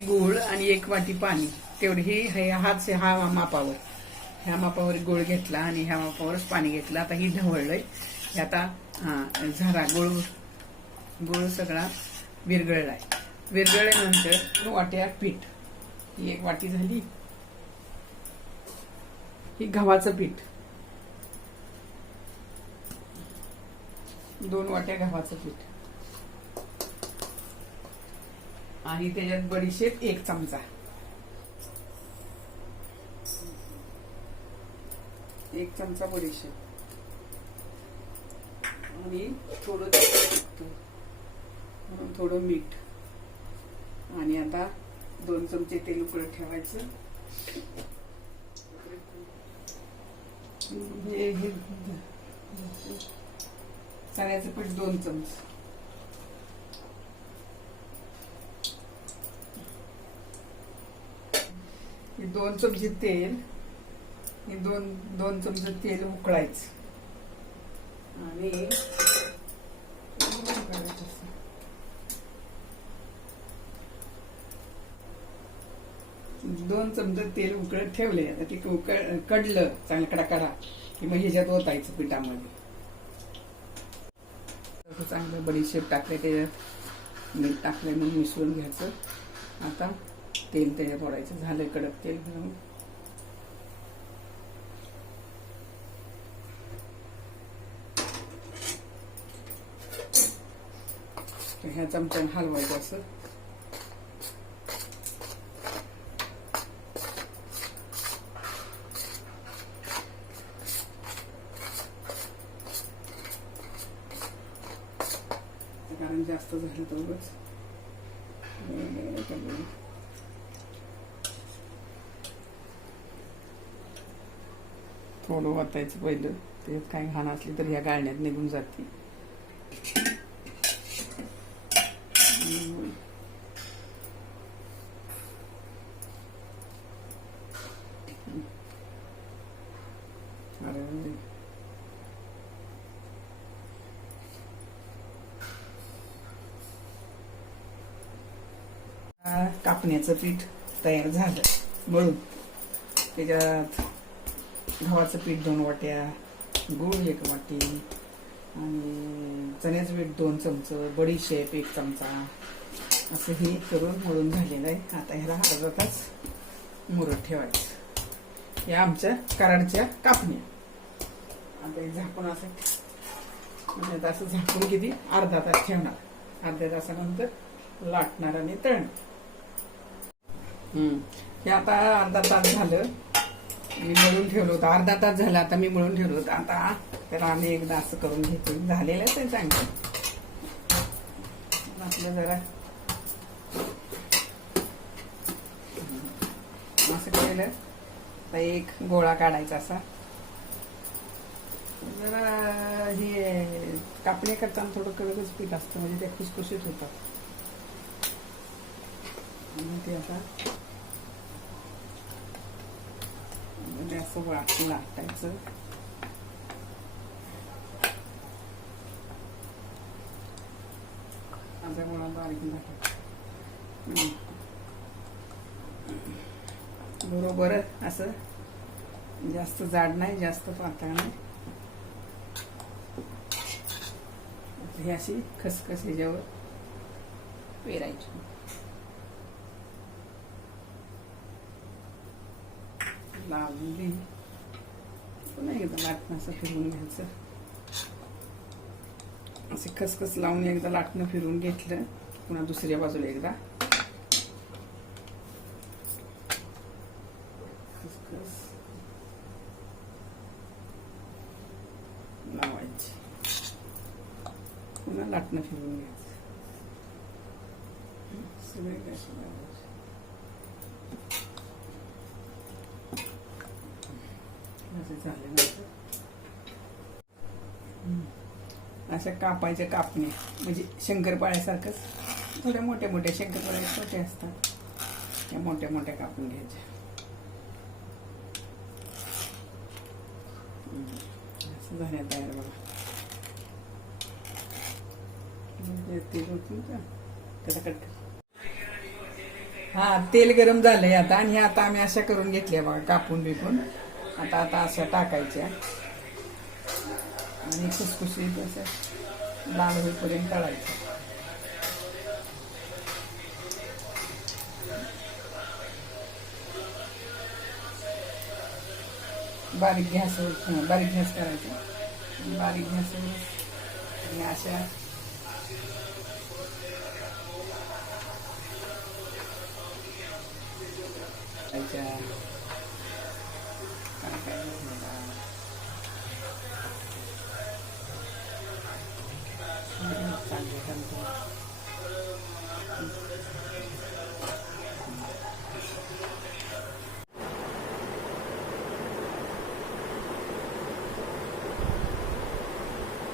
गूळ आणि 1 वाटी पाणी तेवढे हा मापावर, ह्या मापावर गूळ घेतला आणि ह्या मापावरच पाणी घेतलं. आता ही ढवळलंय. हे आता झारा गूळ सगळा विरघळलाय. विरघळल्यानंतर 2 वाट्या पीठ, ही 1 वाटी झाली. ही गव्हाचं पीठ, 2 वाट्या गव्हाचं पीठ आणि त्याच्यात बडीशेप 1 चमचा, 1 चमचा बडीशेप आणि थोडं म्हणून थोडं मीठ. आणि आता 2 चमचे तेल उकळत ठेवायचं. हे चण्याचं पीठ 2 चमचे, हे 2 चमचे तेल, हे 2 चमचे तेल उकळायचं आणि 2 चमचे तेल उकळत ठेवले. आता ते कडलं चांगलं कडा की मग ह्याच्यात ओतायचं पिठामध्ये. चांगलं बडीशेप टाकले, त्याच्यात मीठ टाकले, मग मिसळून घ्यायचं. आता तेल त्याच्यात ओढायचं. झालं कडक तेल घालून. ह्या चमच्याने हलवायचं असं. कारण जास्त झालं तर उगाच थोडं वाटायचं पहिलं. त्याच्यात काही घाण असली तर ह्या गाळण्यात निघून जाते. कापण्याचं पीठ तयार झालं मळून. त्याच्यात गव्हाचं पीठ 2 वाट्या, गूळ 1 वाटी आणि चण्याचं पीठ 2 चमचे, बडीशेप 1 चमचा असं हे करून मळून झालेलं आहे. आता ह्याला अर्धा तास मुरत ठेवायचं. या आमच्या कराडच्या कापण्या. आता हे झाकून असं म्हणजे असं झाकून किती अर्धा तास ठेवणार. अर्ध्या तासानंतर लाटणार आणि तळणार. हे आता अर्धा तास झालं मी मळून ठेवलं होतं. अर्धा तास झाला आता मी मळून ठेवलं होतं. आता त्याला आम्ही एकदा असं करून घेतो. झालेलंच आहे चांगलं. आपलं जरा असं केलं तर एक गोळा काढायचा असा. जरा हे कापणी करताना थोडं कडकच पीठ असतं म्हणजे ते खुसखुशीत होतात. ते आता असं लाटायचं. माझा गोळा बारीक लाटायचा बरोबर असं. जास्त जाड नाही, जास्त पातळ नाही. हे अशी खसखस ह्याच्यावर पेरायची. लावली पुन्हा एकदा लाटणं असं फिरवून घ्यायचं. असे खसखस लावून एकदा लाटणं फिरवून घेतलं. पुन्हा दुसऱ्या बाजूला एकदा खसखस लावायची. पुन्हा लाटणं फिरवून घ्यायचं. सगळे कसे लावायचे. झाल्यानंतर अशा कापायच्या कापण्या म्हणजे शंकरपाळ्यासारखंच. थोड्या मोठ्या मोठ्या शंकरपाळ्या छोटे असतात त्या मोठ्या मोठ्या कापून घ्यायच्या. असं झाल्या तयार बघा. ते होतील का त्याला कट हा, तेल गरम झालंय आता, आणि हे आता आम्ही अशा करून घेतल्या बघा, कापून बिपून. आता आता अशा टाकायच्या आणि खुसखुशीत असं लाल होईपर्यंत तळायचं. बारीक गॅसवर, बारीक गॅस करायचा. बारीक गॅसवर आणि अशा खायच्या.